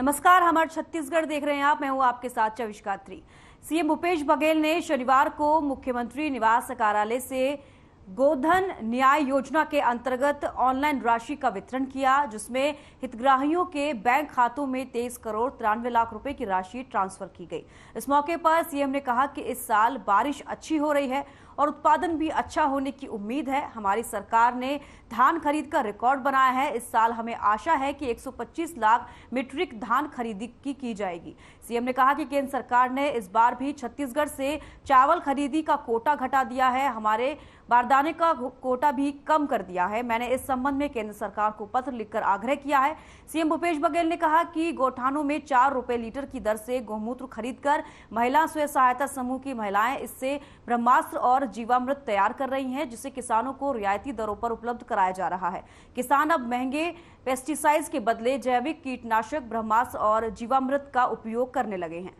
नमस्कार, हमारे छत्तीसगढ़ देख रहे हैं आप। मैं हूं आपके साथ चविष्कात्री। सीएम भूपेश बघेल ने शनिवार को मुख्यमंत्री निवास कार्यालय से गोधन न्याय योजना के अंतर्गत ऑनलाइन राशि का वितरण किया, जिसमें हितग्राहियों के बैंक खातों में 23 करोड़ 93 लाख रुपए की राशि ट्रांसफर की गई। इस मौके पर सीएम ने कहा कि इस साल बारिश अच्छी हो रही है और उत्पादन भी अच्छा होने की उम्मीद है। हमारी सरकार ने धान खरीद का रिकॉर्ड बनाया है। इस साल हमें आशा है कि 125 लाख मीट्रिक धान खरीदी की जाएगी। सीएम ने कहा कि केंद्र सरकार ने इस बार भी छत्तीसगढ़ से चावल खरीदी का कोटा घटा दिया है, हमारे बारदाने का कोटा भी कम कर दिया है। मैंने इस संबंध में केंद्र सरकार को पत्र लिखकर आग्रह किया है। सीएम भूपेश बघेल ने कहा कि गौठानों में 4 रुपए लीटर की दर से गौमूत्र खरीदकर महिला स्वयं सहायता समूह की महिलाएं इससे ब्रह्मास्त्र और जीवामृत तैयार कर रही हैं, जिसे किसानों को रियायती दरों पर उपलब्ध कराया जा रहा है। किसान अब महंगे पेस्टिसाइड्स के बदले जैविक कीटनाशक ब्रह्मास्त्र और जीवामृत का उपयोग करने लगे हैं।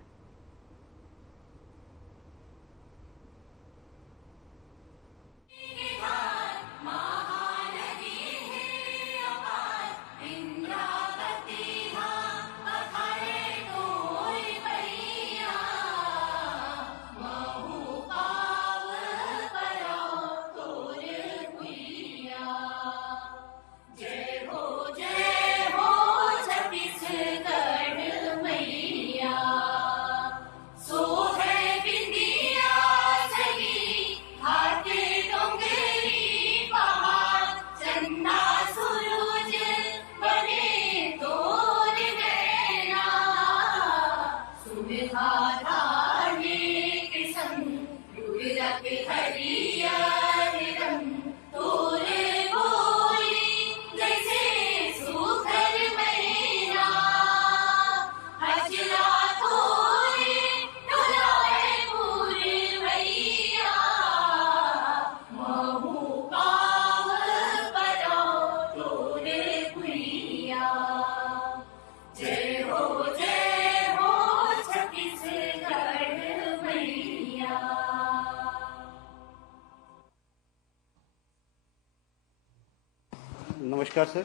नमस्कार सर।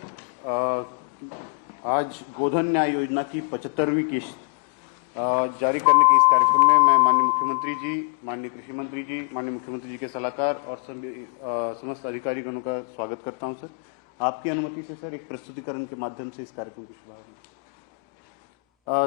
आज गोधन न्याय योजना की 75वीं किस्त जारी करने के इस कार्यक्रम में मैं माननीय मुख्यमंत्री जी, माननीय कृषि मंत्री जी, माननीय मुख्यमंत्री जी के सलाहकार और समस्त अधिकारीगणों का स्वागत करता हूं सर। आपकी अनुमति से सर एक प्रस्तुतिकरण के माध्यम से इस कार्यक्रम की शुभारंभ।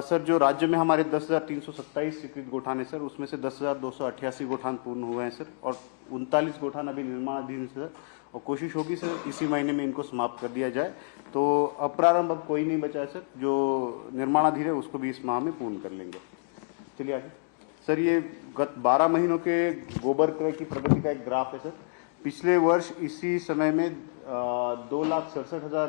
सर, जो राज्य में हमारे 10,327 स्वीकृत गोठान है सर, उसमें से 10,288 गोठान पूर्ण हुए हैं सर और 39 गोठान अभी निर्माणाधीन है सर, और कोशिश होगी सर इसी महीने में इनको समाप्त कर दिया जाए। तो अप्रारंभ अब कोई नहीं बचा है सर, जो निर्माणाधीन है उसको भी इस माह में पूर्ण कर लेंगे। चलिए आगे सर। ये गत 12 महीनों के गोबर क्रय की प्रगति का एक ग्राफ है सर। पिछले वर्ष इसी समय में 2,67,000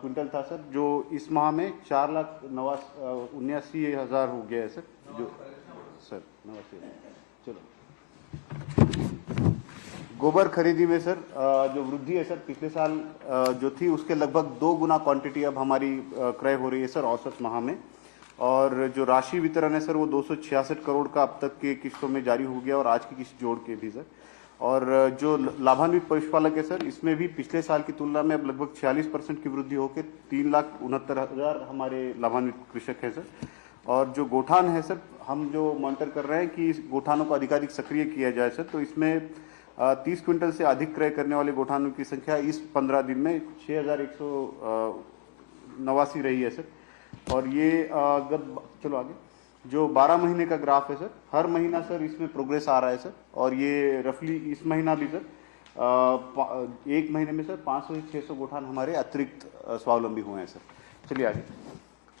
क्विंटल था सर, जो इस माह में 4,79,000 हो गया है सर। जो सर 89, चलो गोबर खरीदी में सर जो वृद्धि है सर, पिछले साल जो थी उसके लगभग 2 गुना क्वांटिटी अब हमारी क्रय हो रही है सर औसत माह में। और जो राशि वितरण है सर वो 266 करोड़ का अब तक के किस्तों में जारी हो गया और आज की किस्त जोड़ के भी सर। और जो लाभान्वित पशुपालक है सर, इसमें भी पिछले साल की तुलना में अब लगभग 46% की वृद्धि होकर 3,69,000 हमारे लाभान्वित कृषक है सर। और जो गोठान है सर, हम जो मॉनिटर कर रहे हैं कि इस गोठानों को अधिकाधिक सक्रिय किया जाए सर, तो इसमें 30 क्विंटल से अधिक क्रय करने वाले गोठानों की संख्या इस 15 दिन में 6,189 रही है सर। और ये चलो आगे जो 12 महीने का ग्राफ है सर, हर महीना सर इसमें प्रोग्रेस आ रहा है सर। और ये रफली इस महीना भी सर एक महीने में सर 500 से 600 गोठान हमारे अतिरिक्त स्वावलंबी हुए हैं सर। चलिए आगे।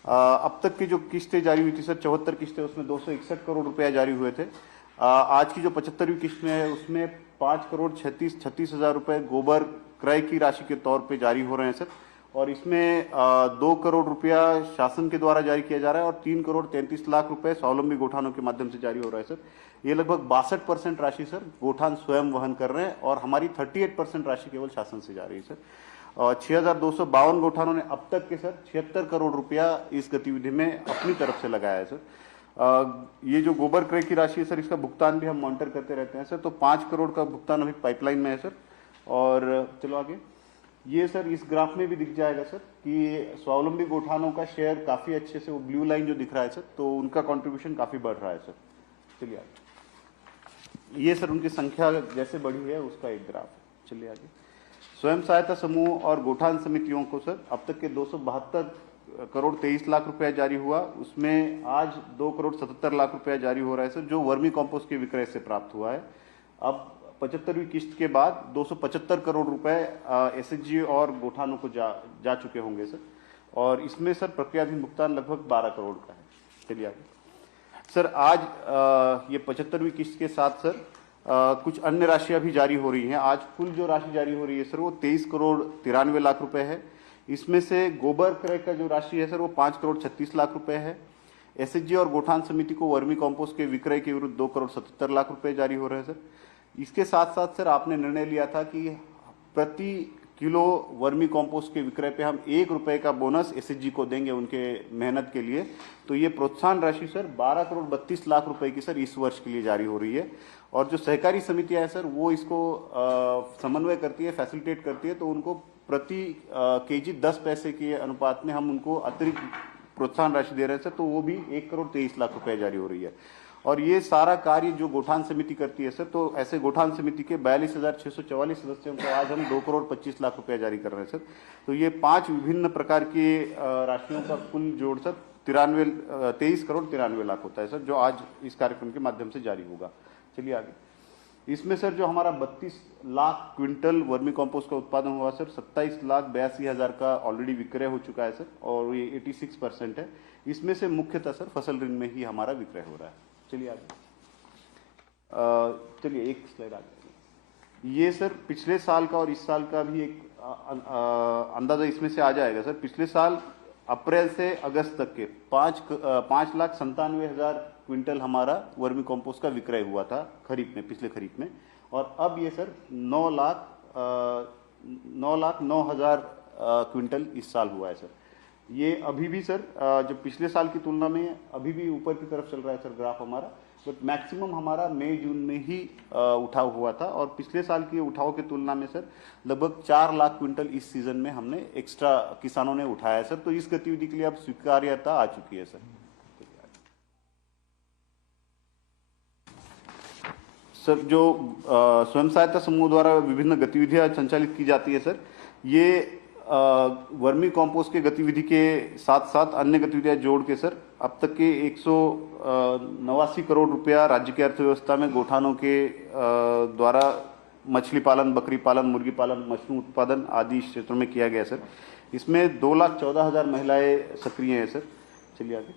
अब तक की जो किस्तें जारी हुई थी सर, 74 किस्तें, उसमें 261 करोड़ रुपया जारी हुए थे। आज की जो 75वीं किस्त में है उसमें 5,36,36 हजार रुपए गोबर क्रय की राशि के तौर पे जारी हो रहे हैं सर। और इसमें 2 करोड़ रुपया शासन के द्वारा जारी किया जा रहा है और 3,33 लाख रुपए स्वावलंबी गोठानों के माध्यम से जारी हो रहा है सर। ये लगभग 62% राशि सर गोठान स्वयं वहन कर रहे हैं और हमारी 38% राशि केवल शासन से जा रही है सर। और 6,252 गोठानों ने अब तक के सर 76 करोड़ रुपया इस गतिविधि में अपनी तरफ से लगाया है सर। ये जो गोबर क्रय की राशि है सर, इसका भुगतान भी हम मॉनिटर करते रहते हैं सर। तो 5 करोड़ का भुगतान अभी पाइपलाइन में है सर। और चलो आगे। ये सर इस ग्राफ में भी दिख जाएगा सर कि स्वावलंबी गोठानों का शेयर काफी अच्छे से, वो ब्लू लाइन जो दिख रहा है सर, तो उनका कंट्रीब्यूशन काफी बढ़ रहा है सर। चलिए आगे, ये सर उनकी संख्या जैसे बढ़ी है उसका एक ग्राफ है। चलिए आगे, स्वयं सहायता समूह और गोठान समितियों को सर अब तक के 272 करोड़ 23 लाख रुपया जारी हुआ, उसमें आज 2 करोड़ 77 लाख रुपया जारी हो रहा है सर, जो वर्मी कॉम्पोस्ट के विक्रय से प्राप्त हुआ है। अब 75वीं किस्त के बाद 275 करोड़ रुपए एसएचजी और गोठानों को जा चुके होंगे सर, और इसमें सर प्रक्रियाधीन भुगतान लगभग 12 करोड़ का है। चलिए आगे सर, आज ये 75वीं किस्त के साथ सर कुछ अन्य राशियां भी जारी हो रही हैं। आज कुल जो राशि जारी हो रही है सर वो 23 करोड़ 93 लाख रुपए है। इसमें से गोबर क्रय का जो राशि है सर वो 5 करोड़ 36 लाख रुपए है। एसएचजी और गोठान समिति को वर्मी कॉम्पोस्ट के विक्रय के विरुद्ध 2 करोड़ 77 लाख रुपए जारी हो रहे हैं सर। इसके साथ साथ सर आपने निर्णय लिया था कि प्रति किलो वर्मी कॉम्पोस्ट के विक्रय पे हम 1 रुपए का बोनस एसएचजी को देंगे उनके मेहनत के लिए। तो ये प्रोत्साहन राशि सर 12 करोड़ 32 लाख रुपए की सर इस वर्ष के लिए जारी हो रही है। और जो सहकारी समितियां हैं सर वो इसको समन्वय करती है, फैसिलिटेट करती है, तो उनको प्रति केजी 10 पैसे के अनुपात में हम उनको अतिरिक्त प्रोत्साहन राशि दे रहे हैं सर, तो वो भी 1 करोड़ 23 लाख रुपए जारी हो रही है। और ये सारा कार्य जो गोठान समिति करती है सर, तो ऐसे गोठान समिति के 42,644 सदस्यों को आज हम 2 करोड़ 25 लाख रुपए जारी कर रहे हैं सर। तो ये 5 विभिन्न प्रकार की राशियों का कुल जोड़ सर 23 करोड़ 93 लाख होता है सर, जो आज इस कार्यक्रम के माध्यम से जारी होगा। चलिए आगे, इसमें सर जो हमारा 32 लाख क्विंटल वर्मी कॉम्पोस्ट का उत्पादन हुआ सर, 27,82,000 का ऑलरेडी विक्रय हो चुका है सर, और ये 86% है। इसमें से मुख्यतः सर फसल ऋण में ही हमारा विक्रय हो रहा है। चलिए आगे, चलिए एक स्लाइड आगे, ये सर पिछले साल का और इस साल का भी एक अंदाजा इसमें से आ जाएगा सर। पिछले साल अप्रैल से अगस्त तक के 5,97,000 क्विंटल हमारा वर्मी कॉम्पोस्ट का विक्रय हुआ था खरीफ में, पिछले खरीफ में, और अब ये सर 9,09,000 क्विंटल इस साल हुआ है सर। ये अभी भी सर जो पिछले साल की तुलना में अभी भी ऊपर की तरफ चल रहा है सर ग्राफ हमारा, बट मैक्सिमम हमारा मई जून में ही उठाव हुआ था, और पिछले साल के उठाव की तुलना में सर लगभग 4 लाख क्विंटल इस सीजन में हमने एक्स्ट्रा किसानों ने उठाया है सर। तो इस गतिविधि के लिए अब स्वीकार्यता आ चुकी है सर। सर जो स्वयं सहायता समूह द्वारा विभिन्न गतिविधियां संचालित की जाती है सर, ये वर्मी कॉम्पोस्ट के गतिविधि के साथ साथ अन्य गतिविधियां जोड़ के सर अब तक के 189 करोड़ रुपया राज्य की अर्थव्यवस्था में गोठानों के द्वारा मछली पालन, बकरी पालन, मुर्गी पालन, मशरूम उत्पादन आदि क्षेत्रों में किया गया सर। इसमें 2,14,000 महिलाएं सक्रिय हैं सर। चलिए आगे,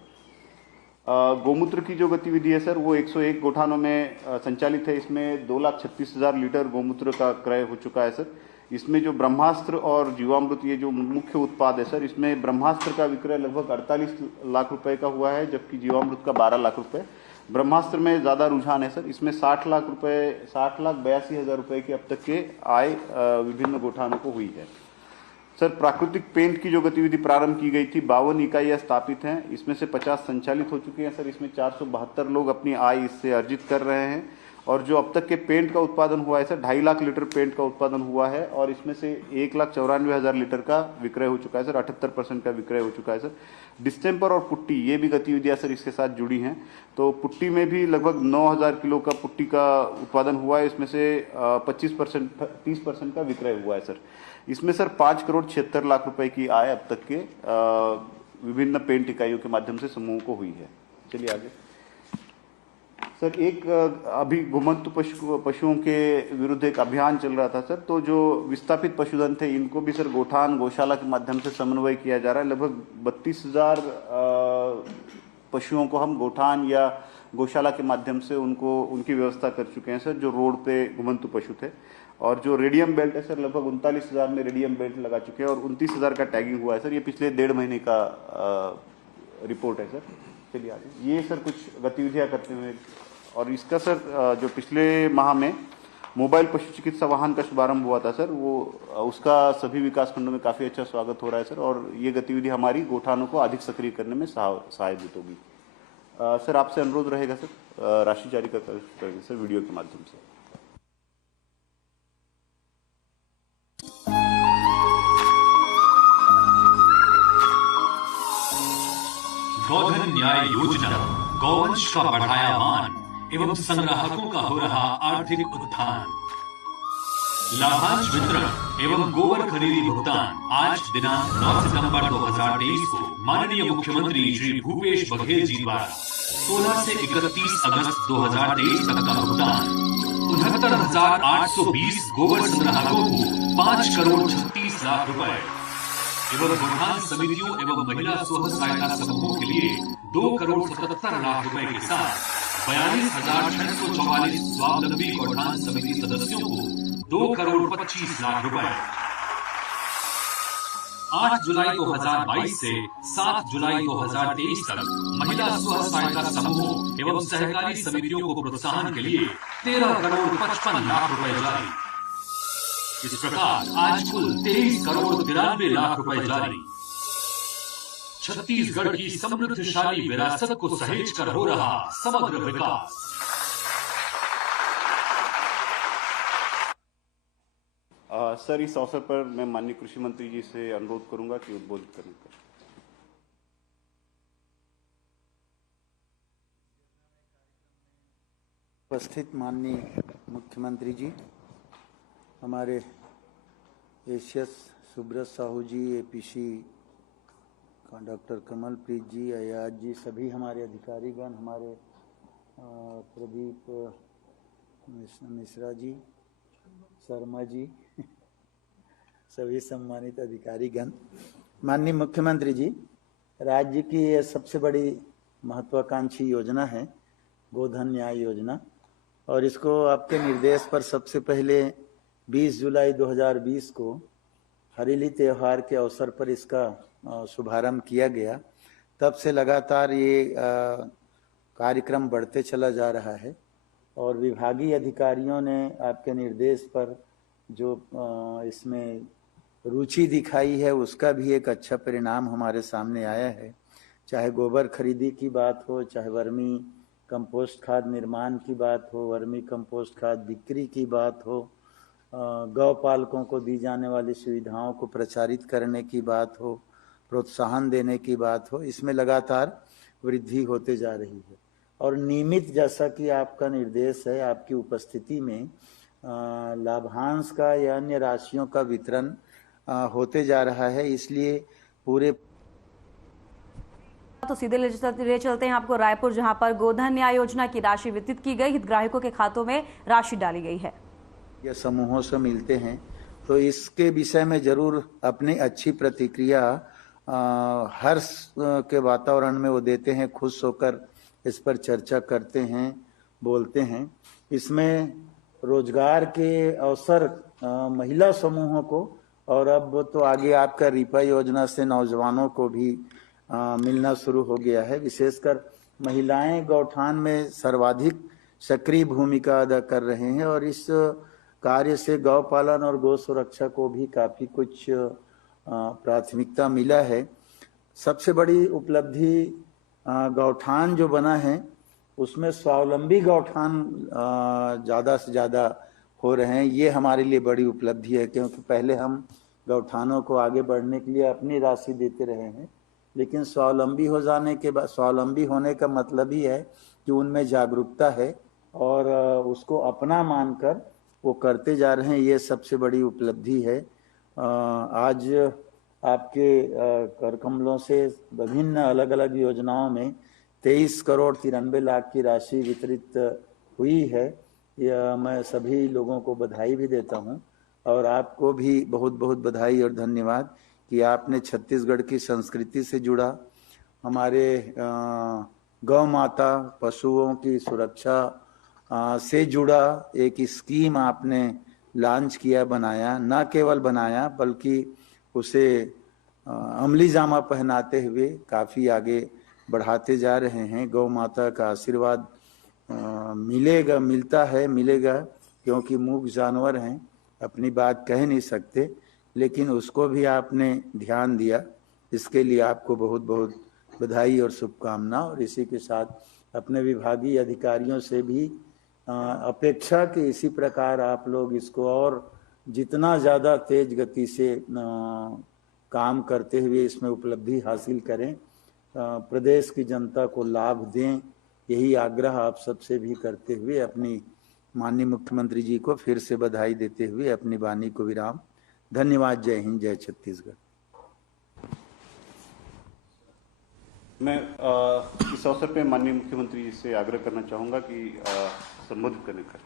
गोमूत्र की जो गतिविधि है सर वो 101 गोठानों में संचालित है। इसमें 2,36,000 लीटर गोमूत्र का क्रय हो चुका है सर। इसमें जो ब्रह्मास्त्र और जीवामृत ये जो मुख्य उत्पाद है सर, इसमें ब्रह्मास्त्र का विक्रय लगभग 48 लाख रुपए का हुआ है, जबकि जीवामृत का 12 लाख रुपए। ब्रह्मास्त्र में ज्यादा रुझान है सर, इसमें 60,82,000 रुपए की अब तक के आय विभिन्न गोठानों को हुई है सर। प्राकृतिक पेंट की जो गतिविधि प्रारंभ की गई थी, 52 इकाइयां स्थापित हैं, इसमें से 50 संचालित हो चुके हैं सर। इसमें 472 लोग अपनी आय इससे अर्जित कर रहे हैं, और जो अब तक के पेंट का उत्पादन हुआ है सर 2.5 लाख लीटर पेंट का उत्पादन हुआ है, और इसमें से 1,94,000 लीटर का विक्रय हो चुका है सर। 78% का विक्रय हो चुका है सर। डिस्टेम्पर और पुट्टी ये भी गतिविधियां सर इसके साथ जुड़ी हैं। तो पुट्टी में भी लगभग 9,000 किलो का पुट्टी का उत्पादन हुआ है, इसमें से 30% का विक्रय हुआ है सर। इसमें सर 5 करोड़ 76 लाख रुपए की आय अब तक के विभिन्न पेंट इकाइयों के माध्यम से समूह को हुई है। चलिए आगे सर, एक अभी घुमंतु पशुओं के विरुद्ध एक अभियान चल रहा था सर, तो जो विस्थापित पशुधन थे इनको भी सर गोठान गौशाला के माध्यम से समन्वय किया जा रहा है। लगभग 32,000 पशुओं को हम गोठान या गौशाला के माध्यम से उनकी व्यवस्था कर चुके हैं सर, जो रोड पे घुमंतु पशु थे। और जो रेडियम बेल्ट है सर, लगभग 39,000 में रेडियम बेल्ट लगा चुके हैं, और 29,000 का टैगिंग हुआ है सर। ये पिछले 1.5 महीने का रिपोर्ट है सर। चलिए आगे, ये सर कुछ गतिविधियां करते हुए, और इसका सर जो पिछले माह में मोबाइल पशु चिकित्सा वाहन का शुभारंभ हुआ था सर, वो उसका सभी विकास खंडों में काफी अच्छा स्वागत हो रहा है सर, और ये गतिविधि हमारी गोठानों को अधिक सक्रिय करने में सहायक होगी। सर आपसे अनुरोध रहेगा सर राशि जारी करेंगे सर वीडियो के माध्यम से। गोधन न्याय योजना गौवंश का बढ़ाया मान एवं संग्राहकों का हो रहा आर्थिक उत्थान। लाभांश वितरण एवं गोबर खरीदी भुगतान आज दिनांक 9 सितंबर 2023 को माननीय मुख्यमंत्री श्री भूपेश बघेल जी द्वारा 16 से 31 अगस्त 2023 तक का भुगतान 69,820 गोबर संग्राहकों को 5 करोड़ 36 लाख रुपए एवं गोठान समितियों एवं महिला स्व सहायता समूहों के लिए 2 करोड़ 77 लाख रुपए के साथ 42,644 स्वावलंबी गोठान समिति सदस्यों को 2 करोड़ 25 लाख रुपए। 8 जुलाई 2022 से 7 जुलाई 2023 तक महिला स्व सहायता समूहों एवं सहकारी समितियों को प्रोत्साहन के लिए 13 करोड़ 55 लाख रुपए जारी। इस प्रकार आज कुल 23 करोड़ 93 लाख रुपए जारी। छत्तीसगढ़ की समृद्धशाली विरासत को सहेज कर हो रहा समग्र विकास। सर, इस अवसर पर मैं माननीय कृषि मंत्री जी से अनुरोध करूंगा कि उद्बोधित करने का। उपस्थित माननीय मुख्यमंत्री जी, हमारे एशियस सुब्रत साहू जी, एपीसी डॉक्टर कमलप्रीत जी, अयाज जी, सभी हमारे अधिकारीगण, हमारे प्रदीप मिश्रा जी, शर्मा जी, सभी सम्मानित अधिकारीगण, माननीय मुख्यमंत्री जी, राज्य की यह सबसे बड़ी महत्वाकांक्षी योजना है गोधन न्याय योजना, और इसको आपके निर्देश पर सबसे पहले 20 जुलाई 2020 को हरेली त्योहार के अवसर पर इसका शुभारंभ किया गया। तब से लगातार ये कार्यक्रम बढ़ते चला जा रहा है और विभागीय अधिकारियों ने आपके निर्देश पर जो इसमें रुचि दिखाई है उसका भी एक अच्छा परिणाम हमारे सामने आया है। चाहे गोबर खरीदी की बात हो, चाहे वर्मी कंपोस्ट खाद निर्माण की बात हो, वर्मी कंपोस्ट खाद बिक्री की बात हो, गौ पालकों को दी जाने वाली सुविधाओं को प्रचारित करने की बात हो, प्रोत्साहन देने की बात हो, इसमें लगातार वृद्धि होते जा रही है। और नियमित, जैसा कि आपका निर्देश है, आपकी उपस्थिति में लाभांश का या अन्य राशियों का वितरण होते जा रहा है। इसलिए पूरे तो सीधे ले चलते हैं आपको रायपुर, जहां पर गोधन न्याय योजना की राशि वितरित की गई, हितग्राहिकों के खातों में राशि डाली गई है। ये समूहों से मिलते हैं तो इसके विषय में जरूर अपनी अच्छी प्रतिक्रिया हर्ष के वातावरण में वो देते हैं, खुश होकर इस पर चर्चा करते हैं, बोलते हैं। इसमें रोजगार के अवसर महिला समूहों को, और अब तो आगे आपका रिपा योजना से नौजवानों को भी मिलना शुरू हो गया है। विशेषकर महिलाएं गौठान में सर्वाधिक सक्रिय भूमिका अदा कर रहे हैं और इस कार्य से गौ पालन और गौ सुरक्षा को भी काफी कुछ प्राथमिकता मिला है। सबसे बड़ी उपलब्धि गौठान जो बना है उसमें स्वावलंबी गौठान ज़्यादा से ज़्यादा हो रहे हैं। ये हमारे लिए बड़ी उपलब्धि है, क्योंकि पहले हम गौठानों को आगे बढ़ने के लिए अपनी राशि देते रहे हैं, लेकिन स्वावलंबी हो जाने के बाद, स्वावलंबी होने का मतलब ही है कि उनमें जागरूकता है और उसको अपना मानकर वो करते जा रहे हैं। ये सबसे बड़ी उपलब्धि है। आज आपके कर कमलों से विभिन्न अलग अलग योजनाओं में 23 करोड़ 93 लाख की राशि वितरित हुई है। यह मैं सभी लोगों को बधाई भी देता हूं और आपको भी बहुत बहुत बधाई और धन्यवाद कि आपने छत्तीसगढ़ की संस्कृति से जुड़ा, हमारे गौ माता पशुओं की सुरक्षा से जुड़ा एक स्कीम आपने लॉन्च किया, बनाया, न केवल बनाया बल्कि उसे अमली जामा पहनाते हुए काफ़ी आगे बढ़ाते जा रहे हैं। गौ माता का आशीर्वाद मिलेगा, मिलता है, मिलेगा, क्योंकि मूक जानवर हैं, अपनी बात कह नहीं सकते, लेकिन उसको भी आपने ध्यान दिया। इसके लिए आपको बहुत बहुत बधाई और शुभकामना। और इसी के साथ अपने विभागीय अधिकारियों से भी अपेक्षा कि इसी प्रकार आप लोग इसको और जितना ज़्यादा तेज गति से काम करते हुए इसमें उपलब्धि हासिल करें। प्रदेश की जनता को लाभ दें, यही आग्रह आप सबसे भी करते हुए अपनी माननीय मुख्यमंत्री जी को फिर से बधाई देते हुए अपनी वाणी को विराम। धन्यवाद। जय हिंद, जय छत्तीसगढ़। मैं इस अवसर पे माननीय मुख्यमंत्री जी से आग्रह करना चाहूंगा कि संबोधित करने का।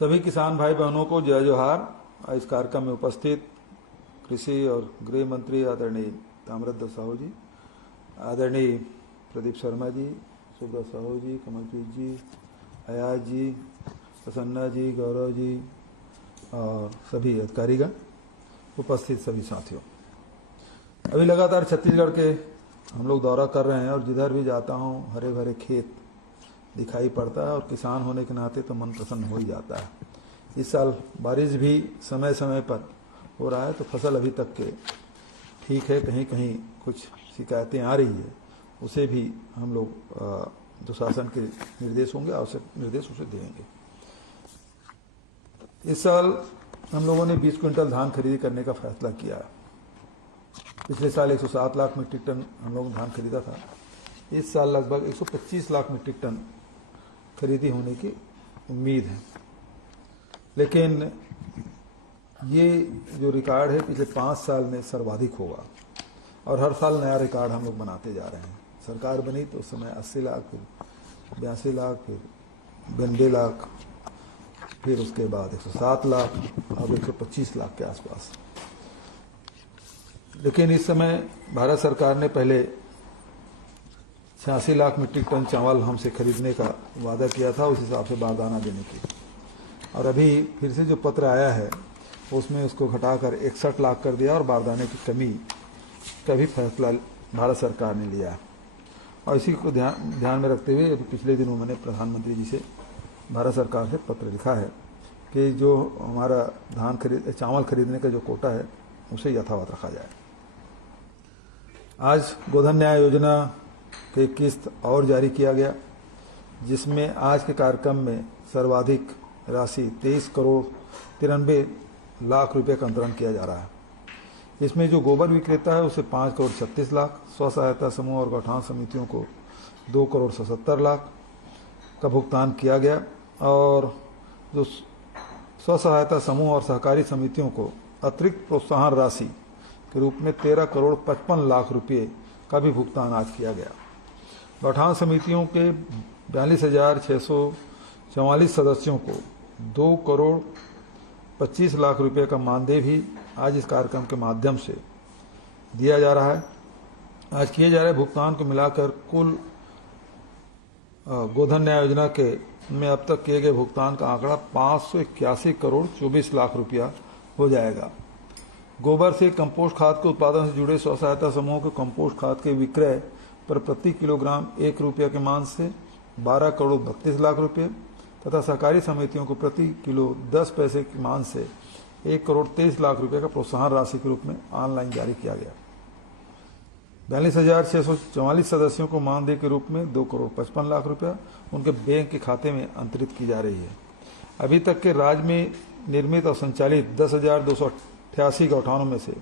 सभी किसान भाई बहनों को जय जोहार। इस कार्यक्रम में उपस्थित कृषि और गृह मंत्री आदरणीय ताम्रध्वज साहू जी, आदरणीय प्रदीप शर्मा जी, सुब्रत साहू जी, कमलप्रीत जी, अयाज जी, प्रसन्ना जी, गौरव जी और सभी अधिकारीगण, उपस्थित सभी साथियों। अभी लगातार छत्तीसगढ़ के हम लोग दौरा कर रहे हैं और जिधर भी जाता हूँ हरे भरे खेत दिखाई पड़ता है और किसान होने के नाते तो मन प्रसन्न हो ही जाता है। इस साल बारिश भी समय समय पर हो रहा है तो फसल अभी तक के ठीक है, कहीं कहीं कुछ शिकायतें आ रही है, उसे भी हम लोग जो शासन के निर्देश होंगे आवश्यक निर्देश उसे देंगे। इस साल हम लोगों ने 20 क्विंटल धान खरीदी करने का फैसला किया है। पिछले साल 107 लाख मीट्रिक टन हम लोग धान खरीदा था। इस साल लगभग 125 लाख मीट्रिक टन खरीदी होने की उम्मीद है। लेकिन ये जो रिकॉर्ड है पिछले 5 साल में सर्वाधिक होगा और हर साल नया रिकॉर्ड हम लोग बनाते जा रहे हैं। सरकार बनी तो उस समय 80 लाख, फिर 82 लाख, फिर 92 लाख, फिर उसके बाद 107 लाख, अब 125 लाख के आसपास। लेकिन इस समय भारत सरकार ने पहले 86 लाख मीट्रिक टन चावल हमसे खरीदने का वादा किया था, उस हिसाब से बारदाना देने की, और अभी फिर से जो पत्र आया है उसमें उसको घटाकर 61 लाख कर दिया और बारदाने की कमी का भी फैसला भारत सरकार ने लिया है। और इसी को ध्यान में रखते हुए अभी पिछले दिनों मैंने प्रधानमंत्री जी से भारत सरकार से पत्र लिखा है कि जो हमारा चावल खरीदने का जो कोटा है उसे यथावत रखा जाए। आज गोधन न्याय योजना की किस्त और जारी किया गया, जिसमें आज के कार्यक्रम में सर्वाधिक राशि 23 करोड़ 93 लाख रुपए का अंतरण किया जा रहा है। इसमें जो गोबर विक्रेता है उसे 5 करोड़ 36 लाख, स्व सहायता समूह और गौठान समितियों को 2 करोड़ 77 लाख का भुगतान किया गया और जो स्व सहायता समूह और सहकारी समितियों को अतिरिक्त प्रोत्साहन राशि के रूप में 13 करोड़ 55 लाख रुपये का भी भुगतान आज किया गया। गौठान समितियों के 42,644 सदस्यों को 2 करोड़ 25 लाख रुपए का मानदेय भी आज इस कार्यक्रम के माध्यम से दिया जा रहा है। आज किए जा रहे भुगतान को मिलाकर कुल गोधन न्याय योजना के में अब तक किए गए भुगतान का आंकड़ा 581 करोड़ 24 लाख रुपया हो जाएगा। गोबर से कंपोस्ट खाद के उत्पादन से जुड़े स्व सहायता समूहों के कंपोस्ट खाद के विक्रय पर प्रति किलोग्राम 1 रुपया के मान से 12 करोड़ 32 लाख रुपये तथा सहकारी समितियों को प्रति किलो 10 पैसे के मान से 1 करोड़ 23 लाख रुपये का प्रोत्साहन राशि के रूप में ऑनलाइन जारी किया गया। 42,644 सदस्यों को मानदेय के रूप में 2 करोड़ 55 लाख रुपया उनके बैंक के खाते में अंतरित की जा रही है। अभी तक के राज्य में निर्मित और संचालित 10,288 गौठानों में से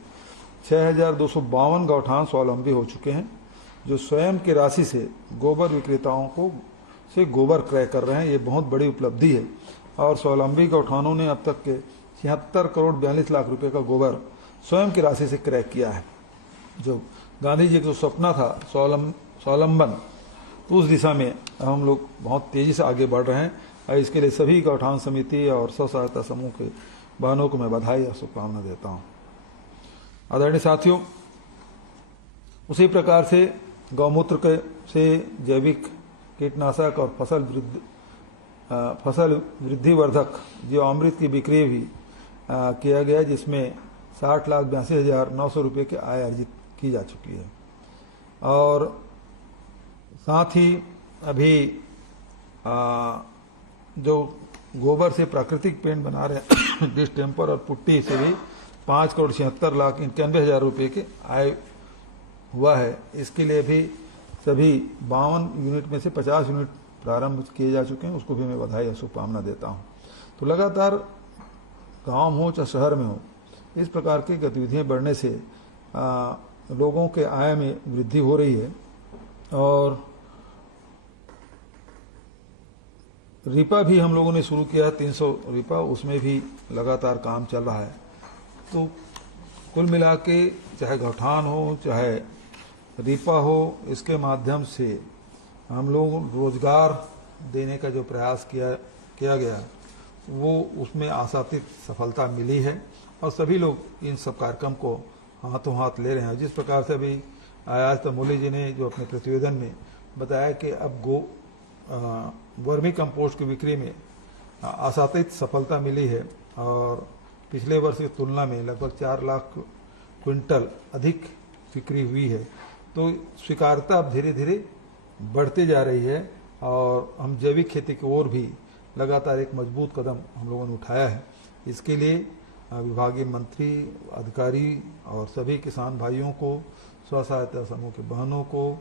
6,252 गौठान स्वावलंबी हो चुके हैं, जो स्वयं की राशि से गोबर विक्रेताओं को से गोबर क्रय कर रहे हैं। ये बहुत बड़ी उपलब्धि है और स्वावलंबी गौठानों ने अब तक के 76 करोड़ 42 लाख रुपए का गोबर स्वयं की राशि से क्रय किया है। जो गांधी जी का जो सपना था स्वावलंबन, उस दिशा में हम लोग बहुत तेजी से आगे बढ़ रहे हैं और इसके लिए सभी गौठान समिति और स्व सहायता समूह के बहनों को मैं बधाई और शुभकामना देता हूँ। आदरणीय साथियों, उसी प्रकार से गौमूत्र के से जैविक कीटनाशक और फसल वृद्धि वर्धक जीवामृत की बिक्री भी किया गया, जिसमें 60,82,900 रुपये की आय अर्जित की जा चुकी है। और साथ ही अभी जो गोबर से प्राकृतिक पेंट बना रहे हैं डिस्टेम्पर और पुट्टी से भी 5 करोड़ 76 लाख 91,000 रुपये की आय हुआ है। इसके लिए भी सभी 52 यूनिट में से 50 यूनिट प्रारंभ किए जा चुके हैं, उसको भी मैं बधाई और शुभकामना देता हूं। तो लगातार गांव हो चाहे शहर में हो, इस प्रकार की गतिविधियां बढ़ने से लोगों के आय में वृद्धि हो रही है और रिपा भी हम लोगों ने शुरू किया है 300 रिपा, उसमें भी लगातार काम चल रहा है। तो कुल मिला के चाहे गौठान हो चाहे रिपा हो, इसके माध्यम से हम लोग रोजगार देने का जो प्रयास किया गया वो उसमें आशातीत सफलता मिली है और सभी लोग इन सब कार्यक्रम को हाथों हाथ ले रहे हैं। जिस प्रकार से अभी आयाज तमोली जी ने जो अपने प्रतिवेदन में बताया कि अब वर्मी कंपोस्ट की बिक्री में आशातीत सफलता मिली है और पिछले वर्ष की तुलना में लगभग 4 लाख क्विंटल अधिक बिक्री हुई है। तो स्वीकार्यता अब धीरे धीरे बढ़ती जा रही है और हम जैविक खेती की ओर भी लगातार एक मजबूत कदम हम लोगों ने उठाया है। इसके लिए विभागीय मंत्री, अधिकारी और सभी किसान भाइयों को, स्व सहायता समूह के बहनों को,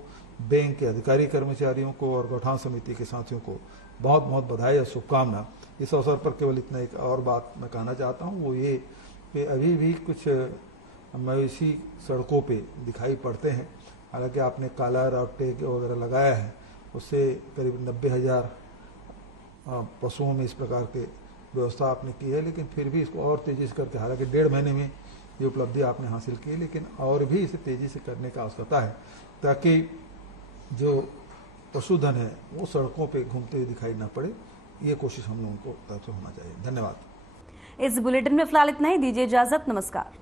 बैंक के अधिकारी कर्मचारियों को और गौठान समिति के साथियों को बहुत बहुत बधाई और शुभकामना। इस अवसर पर केवल इतना एक और बात मैं कहना चाहता हूँ, वो ये कि अभी भी कुछ मवेशी सड़कों पे दिखाई पड़ते हैं। हालांकि आपने कॉलर और टैग वगैरह लगाया है, उससे करीब 90,000 पशुओं में इस प्रकार के व्यवस्था आपने की है, लेकिन फिर भी इसको और तेजी से करके, हालांकि 1.5 महीने में ये उपलब्धि आपने हासिल की, लेकिन और भी इसे तेजी से करने की आवश्यकता है ताकि जो पशुधन है वो सड़कों पे घूमते हुए दिखाई ना पड़े। ये कोशिश हम लोगों को तरफ से होना चाहिए। धन्यवाद। इस बुलेटिन में फिलहाल इतना ही। दीजिए इजाजत। नमस्कार।